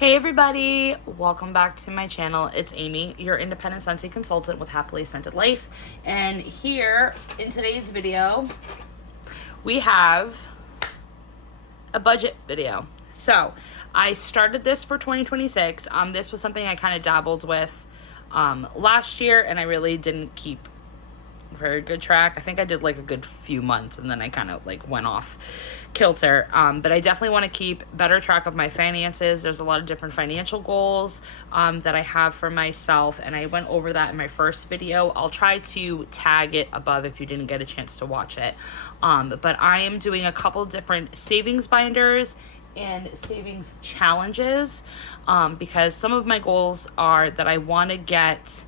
Hey everybody, welcome back to my channel. It's Amy, your independent Scentsy consultant with Happily Scented Life. And here in today's video, we have a budget video. So I started this for 2026. This was something I kind of dabbled with last year, and I really didn't keep very good track. I think I did like a good few months and then I kind of like went off kilter. But I definitely want to keep better track of my finances. There's a lot of different financial goals that I have for myself, and I went over that in my first video. I'll try to tag it above if you didn't get a chance to watch it. But I am doing a couple different savings binders and savings challenges because some of my goals are that I want to get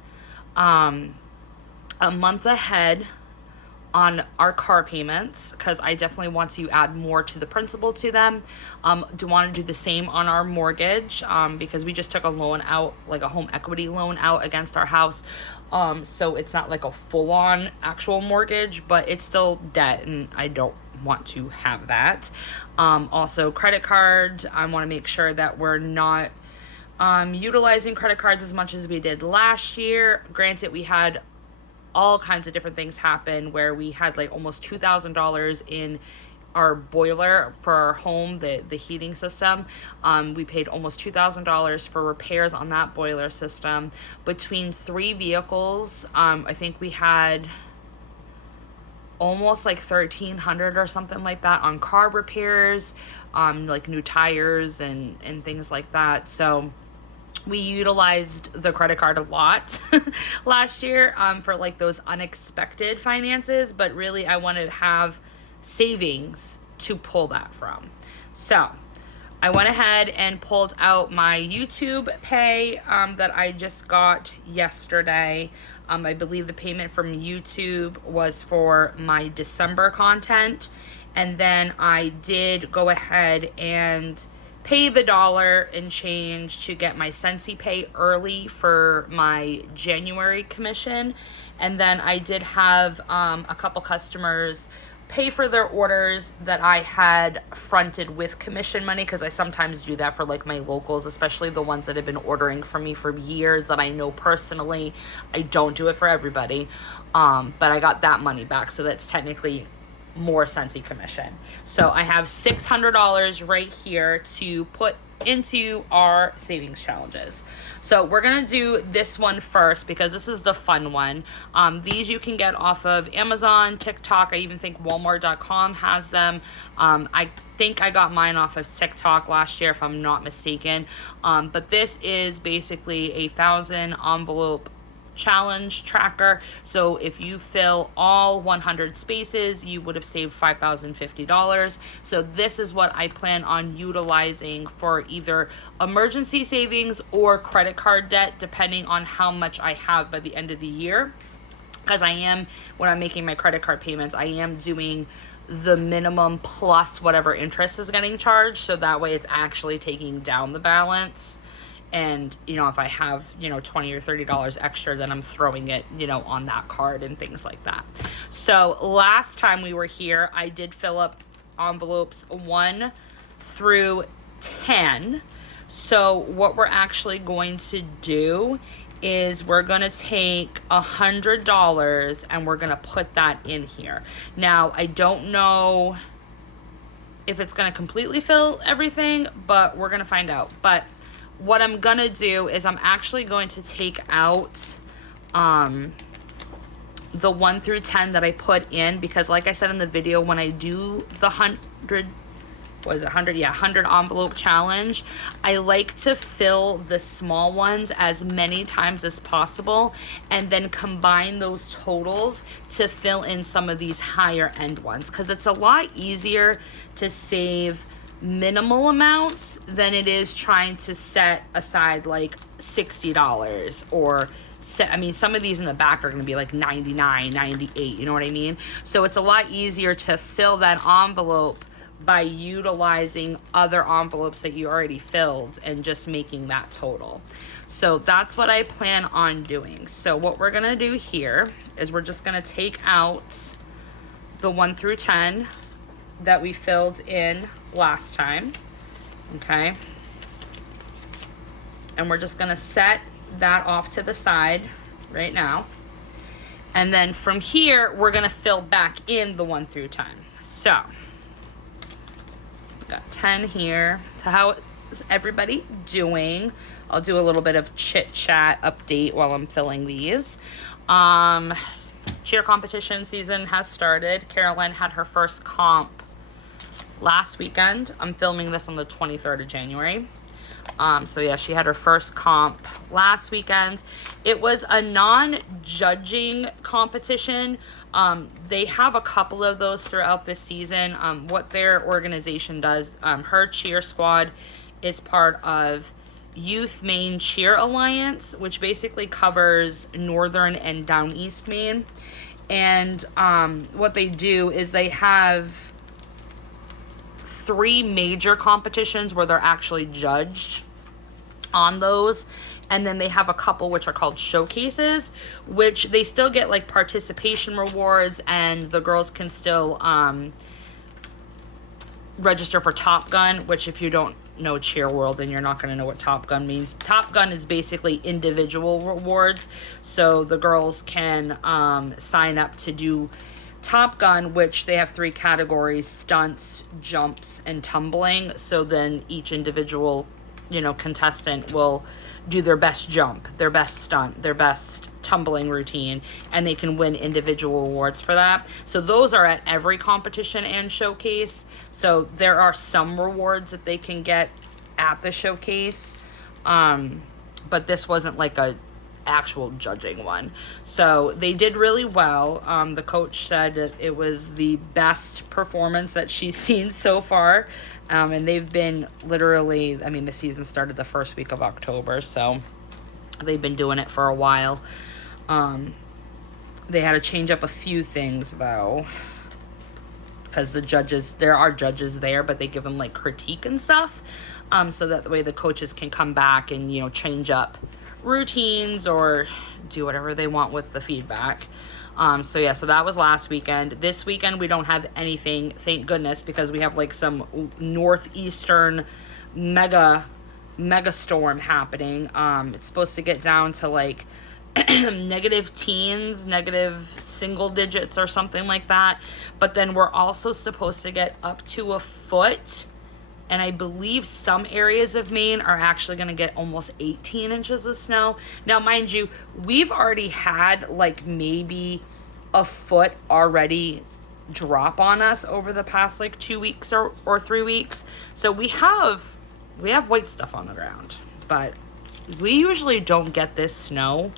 a month ahead on our car payments, because I definitely want to add more to the principal to them. Do want to do the same on our mortgage because we just took a loan out, like a home equity loan out against our house. So it's not like a full-on actual mortgage, but it's still debt, and I don't want to have that. Also credit cards, I want to make sure that we're not utilizing credit cards as much as we did last year. Granted, we had all kinds of different things happen where we had like almost $2,000 in our boiler for our home, the heating system. We paid almost $2,000 for repairs on that boiler system. Between 3 vehicles, I think we had almost like $1,300 or something like that on car repairs, like new tires and things like that. So we utilized the credit card a lot last year for like those unexpected finances, but really I want to have savings to pull that from. So I went ahead and pulled out my YouTube pay that I just got yesterday. I believe the payment from YouTube was for my December content. And then I did go ahead and pay the $1 and change to get my Scentsy pay early for my January commission. And then I did have a couple customers pay for their orders that I had fronted with commission money, because I sometimes do that for like my locals, especially the ones that have been ordering from me for years that I know personally. I don't do it for everybody, but I got that money back, so that's technically more Scentsy commission. So I have $600 right here to put into our savings challenges. So we're gonna do this one first because this is the fun one. These you can get off of Amazon, TikTok. I even think Walmart.com has them. I think I got mine off of TikTok last year, if I'm not mistaken. But this is basically a 1,000 envelope challenge tracker. So if you fill all 100 spaces, you would have saved $5,050. So this is what I plan on utilizing for either emergency savings or credit card debt, depending on how much I have by the end of the year. Because when I'm making my credit card payments, I am doing the minimum plus whatever interest is getting charged. So that way it's actually taking down the balance. And, if I have, $20 or $30 extra, then I'm throwing it, on that card and things like that. So last time we were here, I did fill up envelopes 1 through 10. So what we're actually going to do is we're going to take $100 and we're going to put that in here. Now, I don't know if it's going to completely fill everything, but we're going to find out. But what I'm going to do is I'm actually going to take out the 1 through 10 that I put in, because like I said in the video, when I do the 100 envelope challenge, I like to fill the small ones as many times as possible and then combine those totals to fill in some of these higher end ones, because it's a lot easier to save minimal amounts than it is trying to set aside like $60 or some of these in the back are going to be like 99, 98, you know what I mean? So it's a lot easier to fill that envelope by utilizing other envelopes that you already filled and just making that total. So that's what I plan on doing. So what we're going to do here is we're just going to take out the 1 through 10 that we filled in last time. Okay. And we're just gonna set that off to the side right now. And then from here, we're gonna fill back in the 1 through 10. So, got 10 here. So how is everybody doing? I'll do a little bit of chit chat update while I'm filling these. Cheer competition season has started. Carolyn had her first comp last weekend. I'm filming this on the 23rd of January. So yeah, she had her first comp last weekend. It was a non-judging competition. They have a couple of those throughout the season. What their organization does, her cheer squad is part of Youth Maine Cheer Alliance, which basically covers northern and down east Maine. And what they do is they have 3 major competitions where they're actually judged on those, and then they have a couple which are called showcases, which they still get like participation rewards, and the girls can still register for Top Gun, which if you don't know Cheer World, then you're not going to know what Top Gun means. Top Gun is basically individual rewards, so the girls can sign up to do Top Gun, which they have 3 categories: stunts, jumps, and tumbling. So then each individual, contestant will do their best jump, their best stunt, their best tumbling routine, and they can win individual awards for that. So those are at every competition and showcase. So there are some rewards that they can get at the showcase. But this wasn't like a actual judging one. So they did really well. The coach said that it was the best performance that she's seen so far. And they've been literally, the season started the first week of October, so they've been doing it for a while. They had to change up a few things though, because there are judges there, but they give them like critique and stuff. So that the way the coaches can come back and, change up routines or do whatever they want with the feedback. So that was last weekend. This weekend we don't have anything, thank goodness, because we have like some northeastern mega storm happening. It's supposed to get down to like negative teens, negative single digits or something like that. But then we're also supposed to get up to a foot. And I believe some areas of Maine are actually going to get almost 18 inches of snow. Now, mind you, we've already had like maybe a foot already drop on us over the past like 2 weeks or 3 weeks. So we have white stuff on the ground, but we usually don't get this snow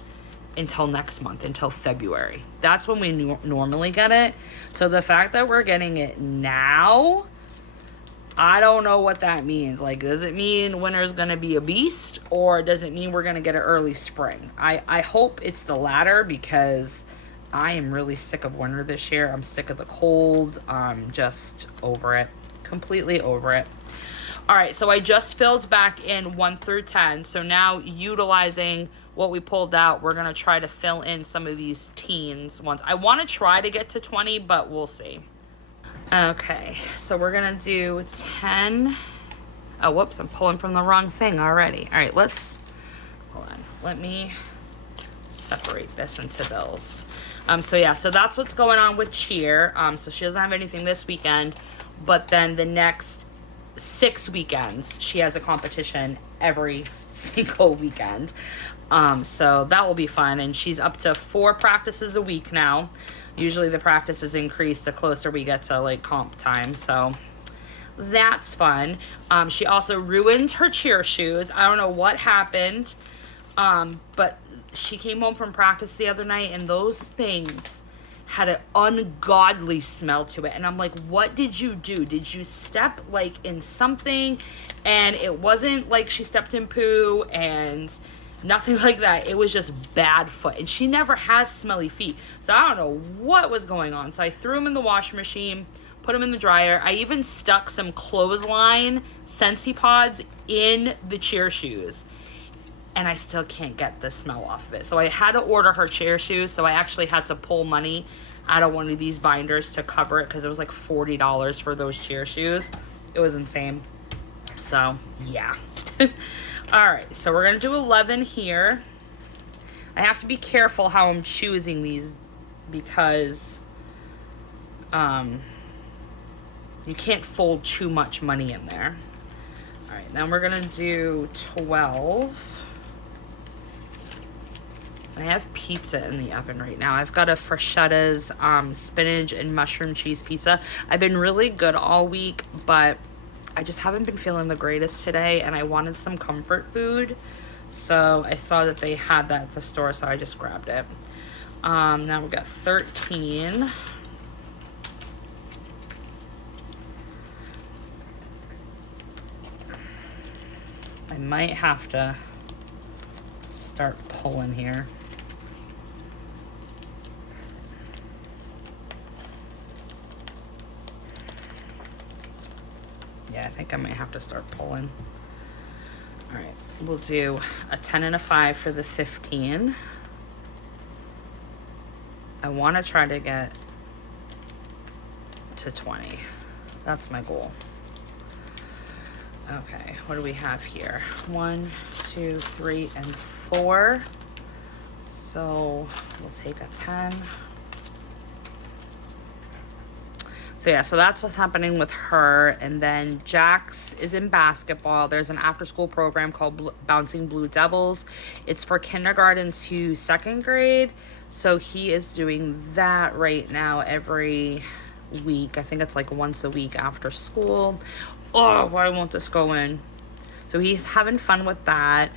until next month, until February. That's when we normally get it. So the fact that we're getting it now, I don't know what that means. Like, does it mean winter's gonna be a beast, or does it mean we're gonna get an early spring? I hope it's the latter, because I am really sick of winter this year. I'm sick of the cold. I'm just over it. Completely over it. All right, so I just filled back in 1 through 10. So now, utilizing what we pulled out, we're gonna try to fill in some of these teens ones. I wanna try to get to 20, but we'll see. Okay, so we're gonna do 10. Oh, whoops, I'm pulling from the wrong thing already. All right, hold on. Let me separate this into those. So that's what's going on with cheer. So she doesn't have anything this weekend, but then the next 6 weekends, she has a competition every single weekend. So that will be fun, and she's up to 4 practices a week now. Usually the practices increase the closer we get to like comp time, so that's fun. She also ruined her cheer shoes. I don't know what happened, but she came home from practice the other night, and those things had an ungodly smell to it. And I'm like, what did you do? Did you step like in something? And it wasn't like she stepped in poo and nothing like that. It was just bad foot. And she never has smelly feet. So I don't know what was going on. So I threw them in the washing machine, put them in the dryer. I even stuck some clothesline Scentsy pods in the cheer shoes. And I still can't get the smell off of it. So I had to order her cheer shoes. So I actually had to pull money out of one of these binders to cover it, because it was like $40 for those cheer shoes. It was insane. So, yeah. All right, so we're going to do 11 here. I have to be careful how I'm choosing these because you can't fold too much money in there. All right, then we're going to do 12. I have pizza in the oven right now. I've got a Freschetta's spinach and mushroom cheese pizza. I've been really good all week, but I just haven't been feeling the greatest today, and I wanted some comfort food. So I saw that they had that at the store, so I just grabbed it. Now we've got 13. I might have to start pulling here. Yeah, I think I might have to start pulling. All right, we'll do a 10 and a 5 for the 15. I want to try to get to 20. That's my goal. Okay, what do we have here? 1, 2, 3, and 4. So we'll take a 10. So yeah, so that's what's happening with her. And then Jax is in basketball. There's an after-school program called Bouncing Blue Devils. It's for kindergarten to 2nd grade. So he is doing that right now every week. I think it's like once a week after school. Oh, why won't this go in? So he's having fun with that.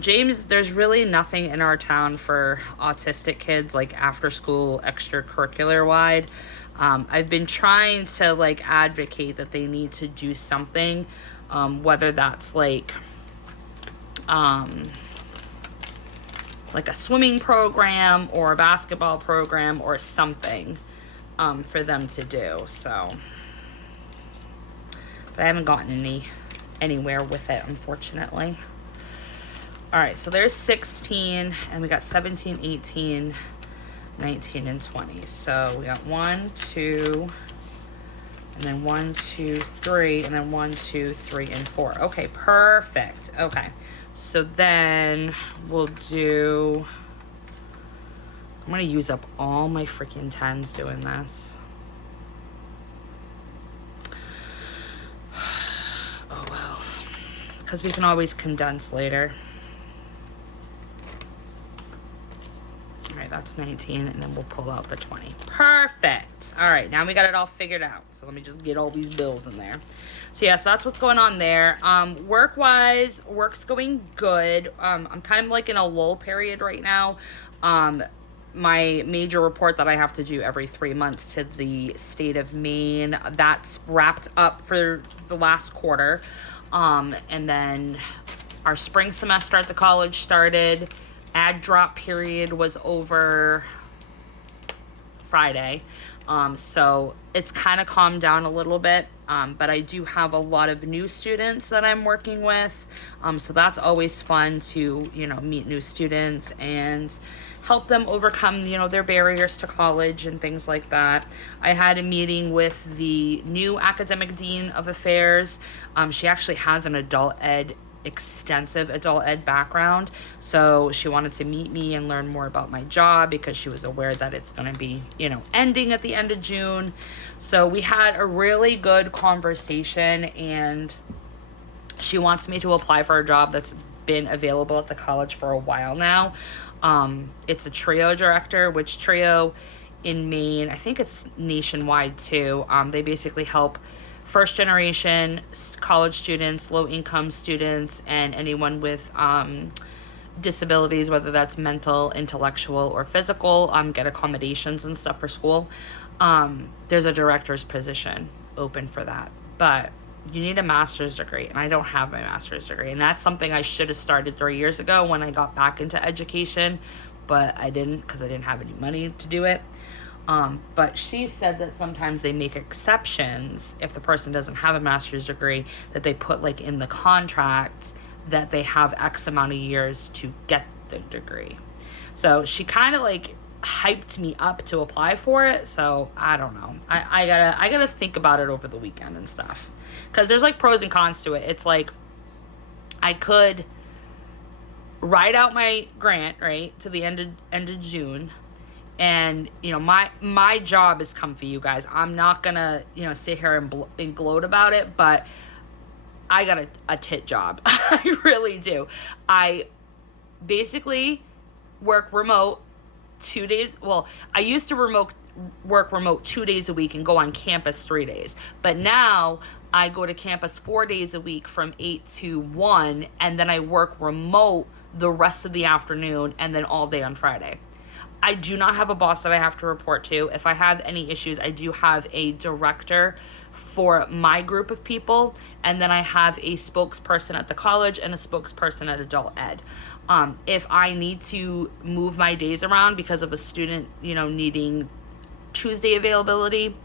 James, there's really nothing in our town for autistic kids, like after school, extracurricular wide. I've been trying to like advocate that they need to do something, whether that's like a swimming program or a basketball program or something, for them to do. So, but I haven't gotten anywhere with it, unfortunately. All right, so there's 16, and we got 17, 18, 19, and 20. So we got 1, 2, and then 1, 2, 3, and then 1, 2, 3, and 4. Okay, perfect. Okay, so then we'll do, I'm gonna use up all my freaking 10s doing this. Oh well, because we can always condense later. All right, that's 19, and then we'll pull out the 20. Perfect. All right, now we got it all figured out. So let me just get all these bills in there. So yeah, so that's what's going on there. Work-wise, work's going good. I'm kind of like in a lull period right now. My major report that I have to do every 3 months to the state of Maine, that's wrapped up for the last quarter. And then our spring semester at the college started. Ad drop period was over Friday. So it's kind of calmed down a little bit. But I do have a lot of new students that I'm working with. So that's always fun to, meet new students and help them overcome, their barriers to college and things like that. I had a meeting with the new academic dean of affairs. She actually has an extensive adult ed background. So she wanted to meet me and learn more about my job because she was aware that it's going to be, ending at the end of June. So we had a really good conversation, and she wants me to apply for a job that's been available at the college for a while now. It's a TRIO director, which TRIO in Maine, I think it's nationwide too. They basically help first generation college students, low income students, and anyone with disabilities, whether that's mental, intellectual, or physical, get accommodations and stuff for school. There's a director's position open for that, but you need a master's degree, and I don't have my master's degree, and that's something I should have started 3 years ago when I got back into education, but I didn't because I didn't have any money to do it. But she said that sometimes they make exceptions if the person doesn't have a master's degree, that they put like in the contract that they have X amount of years to get the degree. So she kind of like hyped me up to apply for it. So I don't know. I gotta think about it over the weekend and stuff, because there's like pros and cons to it. It's like I could write out my grant right to the end of June, and you know my job is comfy, you guys. I'm not gonna sit here and gloat about it, but I got a tit job. I really do. I basically work remote 2 days. Well, I used to work remote 2 days a week and go on campus 3 days. But now I go to campus 4 days a week from 8 to 1, and then I work remote the rest of the afternoon and then all day on Friday. I do not have a boss that I have to report to. If I have any issues, I do have a director for my group of people, and then I have a spokesperson at the college and a spokesperson at adult ed. If I need to move my days around because of a student, needing Tuesday availability,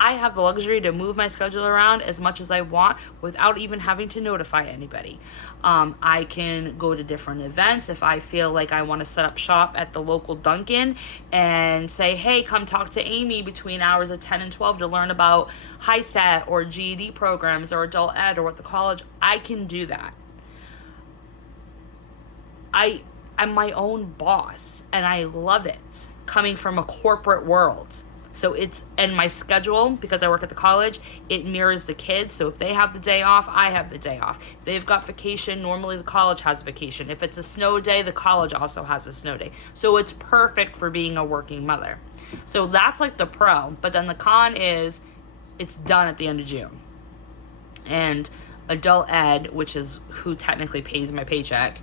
I have the luxury to move my schedule around as much as I want without even having to notify anybody. I can go to different events if I feel like I want to set up shop at the local Dunkin' and say, hey, come talk to Amy between hours of 10 and 12 to learn about HiSET or GED programs or adult ed or what the college. I can do that. I'm my own boss, and I love it coming from a corporate world. So and my schedule, because I work at the college, it mirrors the kids. So if they have the day off, I have the day off. If they've got vacation, normally the college has vacation. If it's a snow day, the college also has a snow day. So it's perfect for being a working mother. So that's like the pro. But then the con is it's done at the end of June. And adult ed, which is who technically pays my paycheck,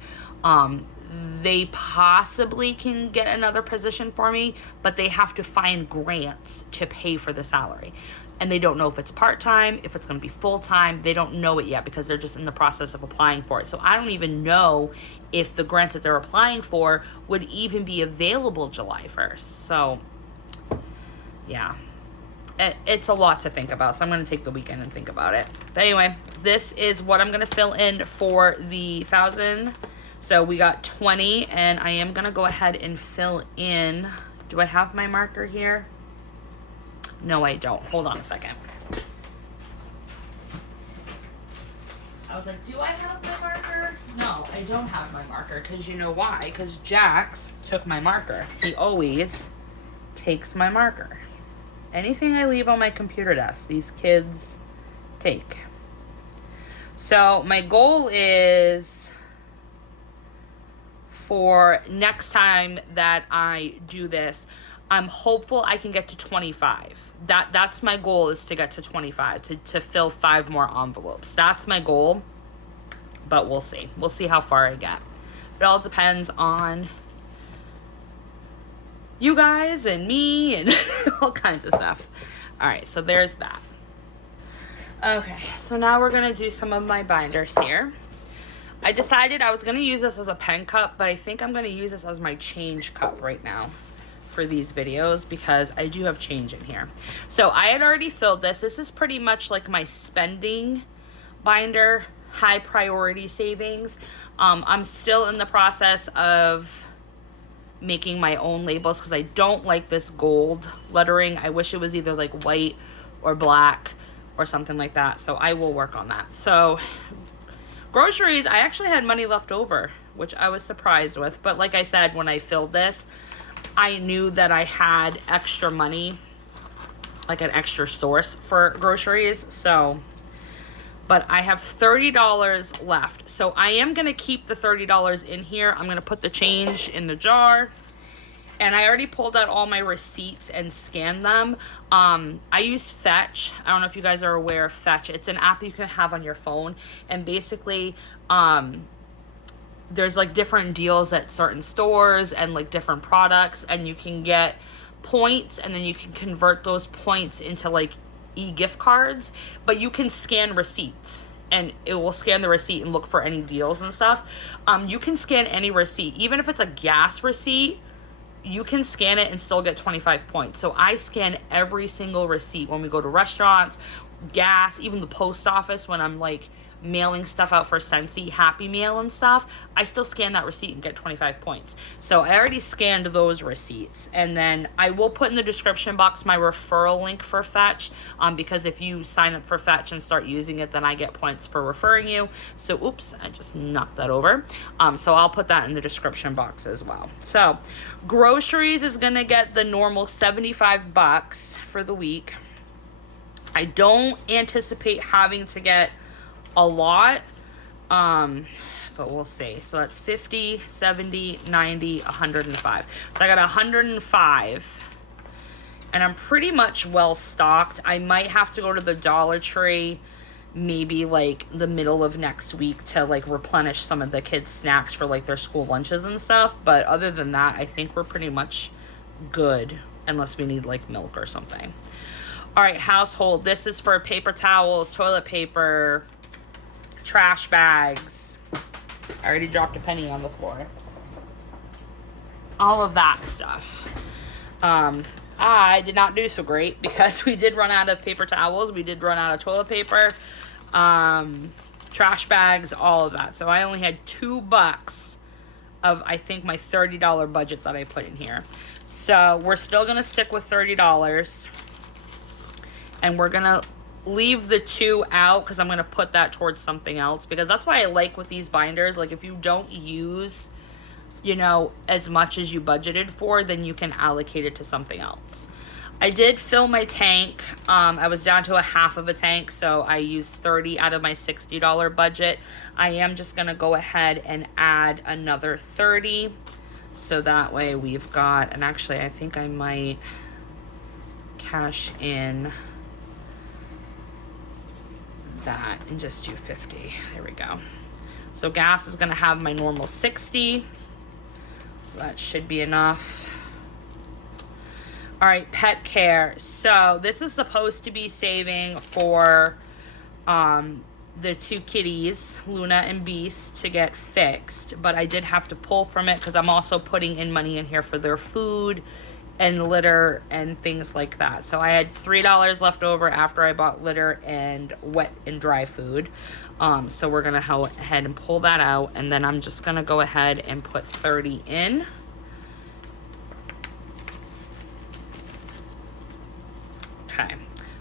they possibly can get another position for me, but they have to find grants to pay for the salary. And they don't know if it's part-time, if it's going to be full-time. They don't know it yet because they're just in the process of applying for it. So I don't even know if the grants that they're applying for would even be available July 1st. So yeah, it's a lot to think about. So I'm going to take the weekend and think about it. But anyway, this is what I'm going to fill in for the 1,000. So we got 20, and I am going to go ahead and fill in. Do I have my marker here? No, I don't. Hold on a second. I was like, do I have my marker? No, I don't have my marker, because you know why? Because Jax took my marker. He always takes my marker. Anything I leave on my computer desk, these kids take. So my goal is, for next time that I do this, I'm hopeful I can get to 25. That's my goal, is to get to 25, to fill 5 more envelopes. That's my goal, but we'll see. We'll see how far I get. It all depends on you guys and me and all kinds of stuff. All right, so there's that. Okay, so now we're going to do some of my binders here. I decided I was going to use this as a pen cup, but I think I'm going to use this as my change cup right now for these videos, because I do have change in here. So I had already filled this. This is pretty much like my spending binder, high priority savings. I'm still in the process of making my own labels because I don't like this gold lettering. I wish it was either like white or black or something like that. So I will work on that. So groceries, I actually had money left over, which I was surprised with. But like I said, when I filled this, I knew that I had extra money, like an extra source for groceries. So, but I have $30 left. So I am going to keep the $30 in here. I'm going to put the change in the jar. And I already pulled out all my receipts and scanned them. I use Fetch. I don't know if you guys are aware of Fetch. It's an app you can have on your phone. And basically, there's like different deals at certain stores and like different products. And you can get points, and then you can convert those points into like e-gift cards. But you can scan receipts, and it will scan the receipt and look for any deals and stuff. You can scan any receipt. Even if it's a gas receipt, you can scan it and still get 25 points. So I scan every single receipt when we go to restaurants, gas, even the post office when I'm like mailing stuff out for Scentsy, Happy Meal and stuff, I still scan that receipt and get 25 points. So I already scanned those receipts. And then I will put in the description box my referral link for Fetch, because if you sign up for Fetch and start using it, then I get points for referring you. So oops, I just knocked that over. So I'll put that in the description box as well. So groceries is gonna get the normal $75 for the week. I don't anticipate having to get a lot, but we'll see. So that's 50, 70, 90, 105. So I got 105, and I'm pretty much well stocked. I might have to go to the Dollar Tree maybe like the middle of next week to like replenish some of the kids' snacks for like their school lunches and stuff. But other than that, I think we're pretty much good unless we need like milk or something. All right, household. This is for paper towels, toilet paper, trash bags. I already dropped a penny on the floor. All of that stuff. I did not do so great because we did run out of paper towels. We did run out of toilet paper, trash bags, all of that. So I only had $2 of, I think, my $30 budget that I put in here. So we're still going to stick with $30. And we're going to leave the 2 out because I'm going to put that towards something else. Because that's why I like with these binders. Like if you don't use, you know, as much as you budgeted for, then you can allocate it to something else. I did fill my tank. I was down to a half of a tank. So I used 30 out of my $60 budget. I am just going to go ahead and add another 30. So that way we've got, and actually I think I might cash in that and just do 50. There we go. So gas is going to have my normal 60. So that should be enough. All right, pet care. So this is supposed to be saving for the 2 kitties, Luna and Beast, to get fixed. But I did have to pull from it because I'm also putting in money in here for their food and litter and things like that. So I had $3 left over after I bought litter and wet and dry food. So we're gonna go ahead and pull that out, and then I'm just gonna go ahead and put 30 in. Okay.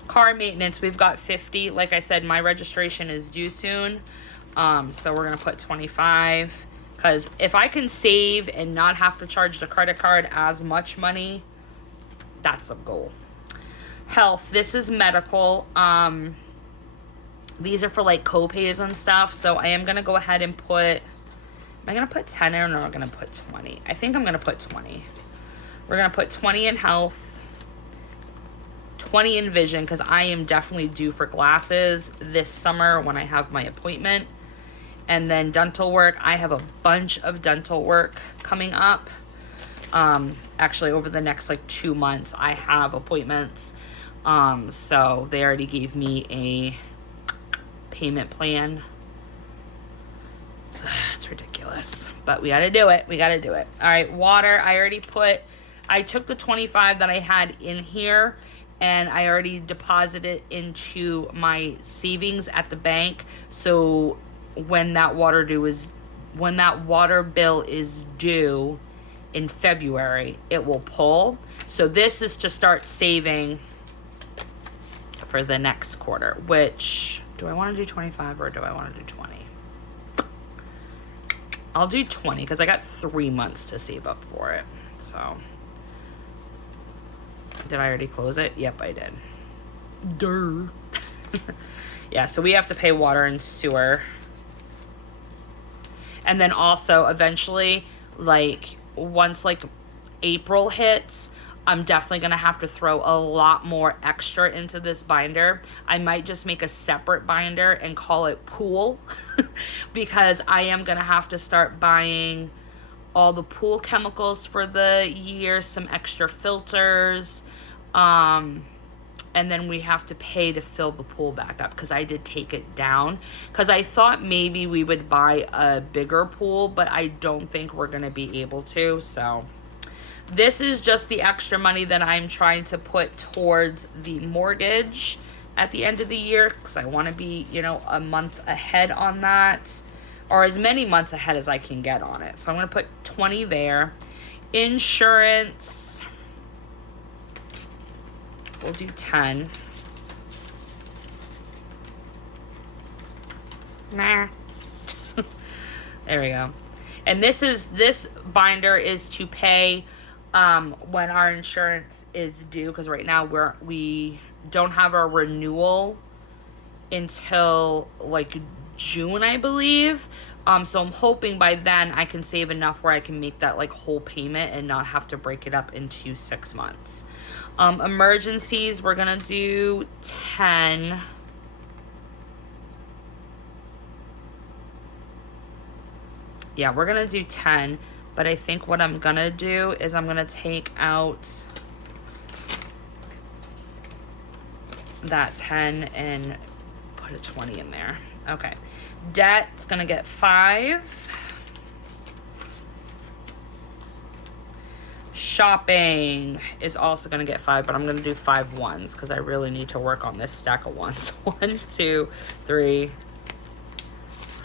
Car maintenance, we've got 50. Like I said, my registration is due soon. So we're gonna put 25. Because if I can save and not have to charge the credit card as much money, that's the goal. Health, this is medical. These are for like co-pays and stuff. So I am going to go ahead and put, am I going to put 10 in or am I going to put 20? I think I'm going to put 20. We're going to put 20 in health, 20 in vision, because I am definitely due for glasses this summer when I have my appointment. And then dental work, I have a bunch of dental work coming up. Actually, over the next like 2 months, I have appointments. So they already gave me a payment plan. It's ridiculous, but we got to do it. We got to do it. All right, water, I took the 25 that I had in here and I already deposited into my savings at the bank. So when that water bill is due in February, it will pull. So this is to start saving for the next quarter, which, do I want to do 25 or do I want to do 20? I'll do 20 because I got 3 months to save up for it. So did I already close it? Yep, I did. Durr. Yeah, so we have to pay water and sewer. And then also eventually, like once like April hits, I'm definitely going to have to throw a lot more extra into this binder. I might just make a separate binder and call it pool because I am going to have to start buying all the pool chemicals for the year, some extra filters, and then we have to pay to fill the pool back up because I did take it down because I thought maybe we would buy a bigger pool, but I don't think we're going to be able to. So this is just the extra money that I'm trying to put towards the mortgage at the end of the year because I want to be, you know, a month ahead on that, or as many months ahead as I can get on it. So I'm going to put 20 there. Insurance, we'll do 10. Nah. There we go. And this binder is to pay when our insurance is due, because right now we don't have our renewal until like June, I believe. So I'm hoping by then I can save enough where I can make that like whole payment and not have to break it up into 6 months. Emergencies, we're gonna do 10. Yeah, we're gonna do 10, but I think what I'm gonna do is I'm gonna take out that 10 and put a 20 in there. Okay. Debt's gonna get 5. Shopping is also gonna get 5, but I'm gonna do 5 ones because I really need to work on this stack of ones. 1, 2, 3,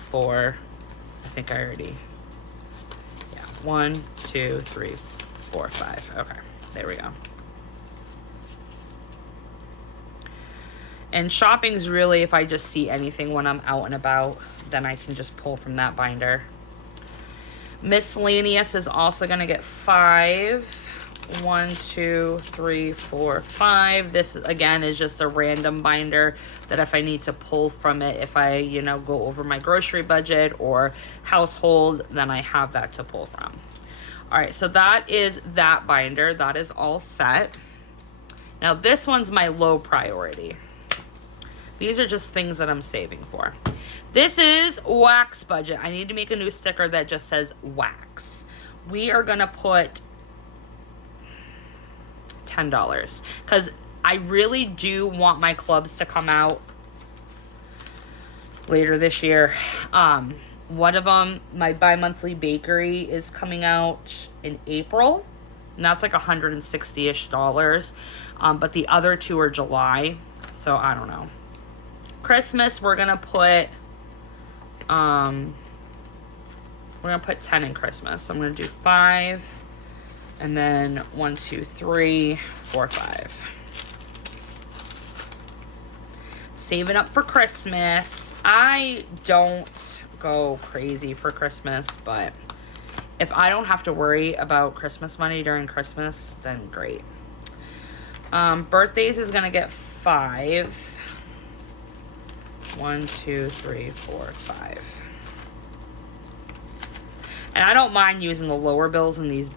4. I think I already, yeah, 1, 2, 3, 4, 5. Okay, there we go. And shopping's really if I just see anything when I'm out and about, then I can just pull from that binder. Miscellaneous is also gonna get 5. 1, 2, 3, 4, 5. This again is just a random binder that if I need to pull from it, if I, you know, go over my grocery budget or household, then I have that to pull from. All right, so that is that binder. That is all set. Now this one's my low priority. These are just things that I'm saving for. This is wax budget. I need to make a new sticker that just says wax. We are gonna put $10 because I really do want my clubs to come out later this year. One of them, my bi-monthly bakery, is coming out in April, and that's like $160-ish. But the other 2 are July, so I don't know. Christmas, we're gonna put 10 in Christmas. So I'm gonna do 5. And then 1, 2, 3, 4, 5. Saving up for Christmas. I don't go crazy for Christmas, but if I don't have to worry about Christmas money during Christmas, then great. Birthdays is gonna get 5. 1, 2, 3, 4, 5. And I don't mind using the lower bills in these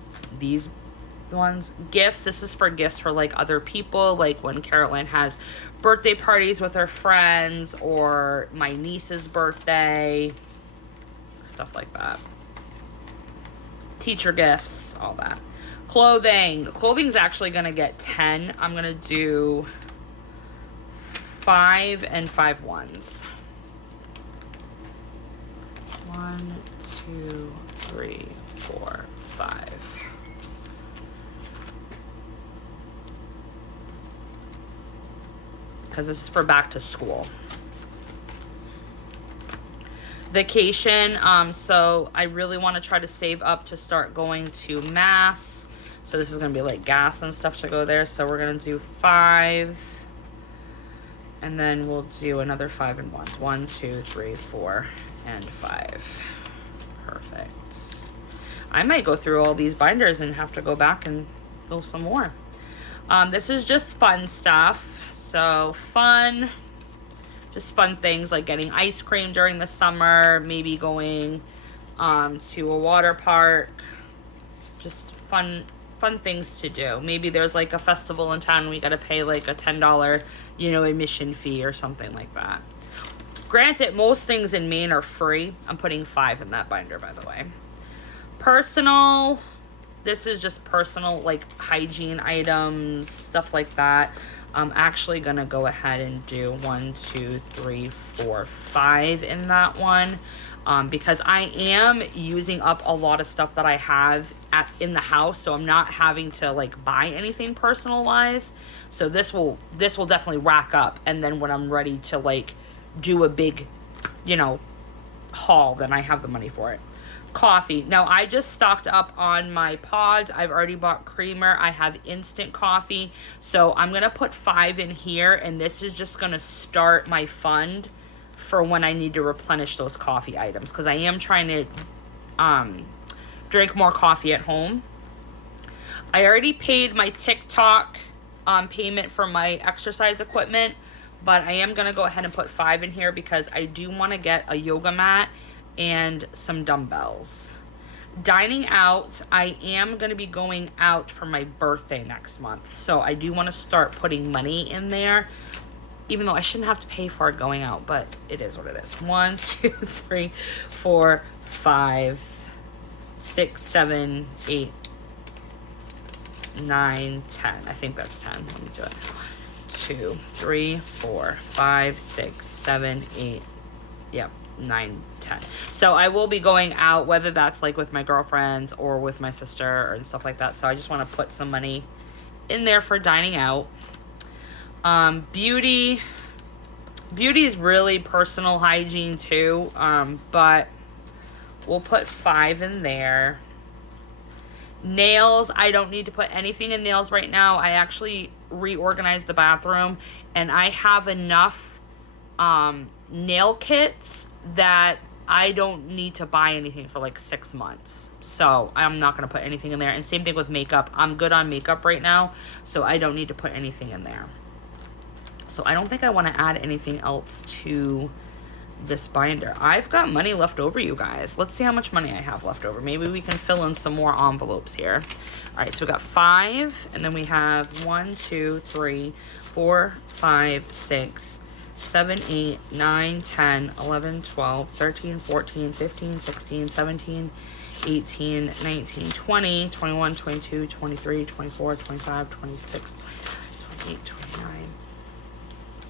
ones. Gifts, this is for gifts for like other people, like when Caroline has birthday parties with her friends or my niece's birthday, stuff like that. Teacher gifts, all that. Clothing's actually gonna get 10. I'm gonna do 5 and 5 ones. 1, 2, 3, 4, 5. Because this is for back to school. Vacation, so I really want to try to save up to start going to Mass. So this is going to be like gas and stuff to go there. So we're going to do 5. And then we'll do another 5 and ones. 1, 2, 3, 4, and 5. Perfect. I might go through all these binders and have to go back and fill some more. This is just fun stuff. So fun, just fun things like getting ice cream during the summer, maybe going to a water park, just fun things to do. Maybe there's like a festival in town, we gotta pay like a $10, you know, admission fee or something like that. Granted, most things in Maine are free. I'm putting 5 in that binder, by the way. Personal, this is just personal, like hygiene items, stuff like that. I'm actually going to go ahead and do 1, 2, 3, 4, 5 in that one. because I am using up a lot of stuff that I have in the house, so I'm not having to like buy anything personal wise. So this will definitely rack up, and then when I'm ready to like do a big, you know, haul, then I have the money for it. Coffee. Now I just stocked up on my pods. I've already bought creamer. I have instant coffee. So I'm going to put 5 in here, and this is just going to start my fund for when I need to replenish those coffee items, because I am trying to drink more coffee at home. I already paid my TikTok payment for my exercise equipment, but I am going to go ahead and put 5 in here because I do want to get a yoga mat and some dumbbells. Dining out, I am going to be going out for my birthday next month, so I do want to start putting money in there, even though I shouldn't have to pay for it going out, but it is what it is. 1, 2, 3, 4, 5, 6, 7, 8, 9, 10. I think that's 10. Let me do it. 2, 3, 4, 5, 6, 7, 8. Yep. 9, 10. So I will be going out, whether that's like with my girlfriends or with my sister and stuff like that. So I just want to put some money in there for dining out. Beauty is really personal hygiene too. But we'll put 5 in there. Nails, I don't need to put anything in nails right now. I actually reorganized the bathroom, and I have enough nail kits that I don't need to buy anything for like 6 months. So I'm not going to put anything in there. And same thing with makeup. I'm good on makeup right now, so I don't need to put anything in there. So I don't think I want to add anything else to this binder. I've got money left over, you guys. Let's see how much money I have left over. Maybe we can fill in some more envelopes here. All right, so we got 5, and then we have 1, 2, 3, 4, 5, 6, 7, 8, 9, 10, 11, 12, 13, 14, 15, 16, 17, 18, 19, 20, 21, 22, 23, 24, 25, 26, 28, 29,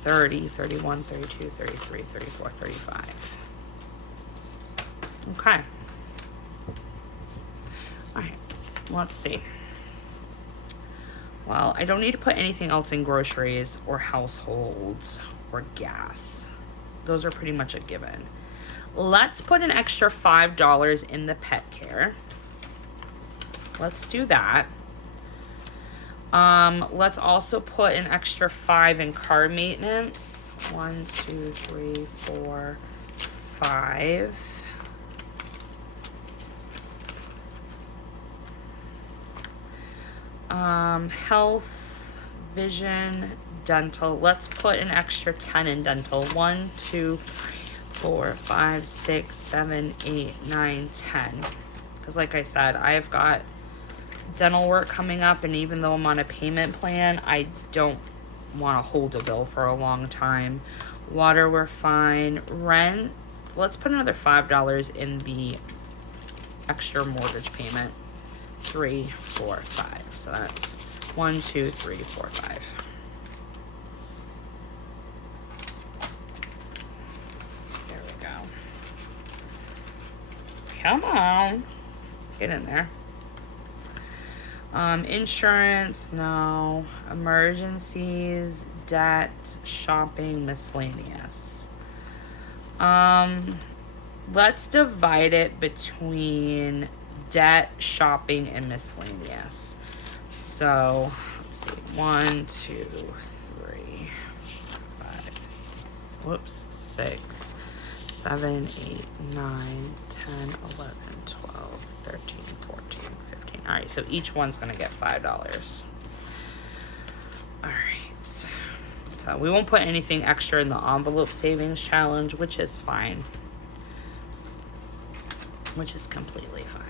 30, 31, 32, 33, 34, 35. Okay. All right, let's see. Well, I don't need to put anything else in groceries or households or gas. Those are pretty much a given. Let's put an extra $5 in the pet care. Let's do that. Let's also put an extra 5 in car maintenance. 1, 2, 3, 4, 5. Health, vision, dental. Let's put an extra 10 in dental. 1, 2, 3, 4, 5, 6, 7, 8, 9, 10. Because like I said, I've got dental work coming up, and even though I'm on a payment plan, I don't want to hold a bill for a long time. Water, we're fine. Rent, let's put another $5 in the extra mortgage payment. 3, 4, 5. So that's 1, 2, 3, 4, 5. There we go. Come on. Get in there. Insurance, no. Emergencies, debt, shopping, miscellaneous. Let's divide it between debt, shopping, and miscellaneous. So, let's see. 1, 2, 3, 5, 6, 7, 8, 9, 10, 11, 12, 13, 14, 15. All right, so each one's going to get $5. All right. So we won't put anything extra in the envelope savings challenge, which is fine. Which is completely fine.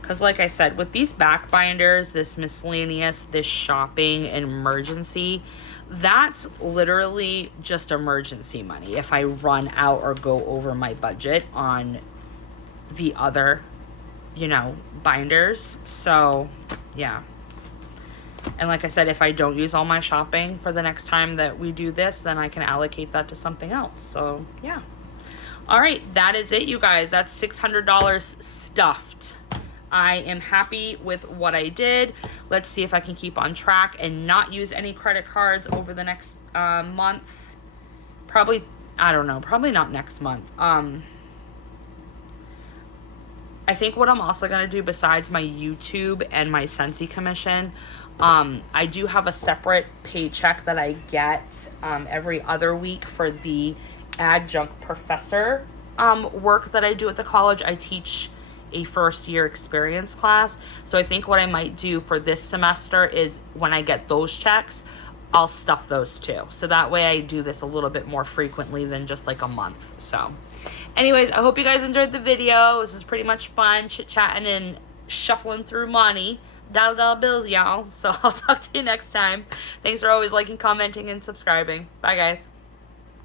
Because like I said, with these back binders, this miscellaneous, this shopping, and emergency, that's literally just emergency money if I run out or go over my budget on the other, binders. So, yeah. And like I said, if I don't use all my shopping for the next time that we do this, then I can allocate that to something else. So, yeah. All right, that is it, you guys. That's $600 stuffed. I am happy with what I did. Let's see if I can keep on track and not use any credit cards over the next month. Probably, I don't know, probably not next month. I think what I'm also going to do, besides my YouTube and my Scentsy commission, I do have a separate paycheck that I get every other week for the adjunct professor work that I do at the college. I teach a first year experience class. So I think what I might do for this semester is when I get those checks, I'll stuff those too. So that way I do this a little bit more frequently than just like a month. So anyways, I hope you guys enjoyed the video. This is pretty much fun, chit-chatting and shuffling through money. Dollar bills, y'all. So I'll talk to you next time. Thanks for always liking, commenting, and subscribing. Bye, guys.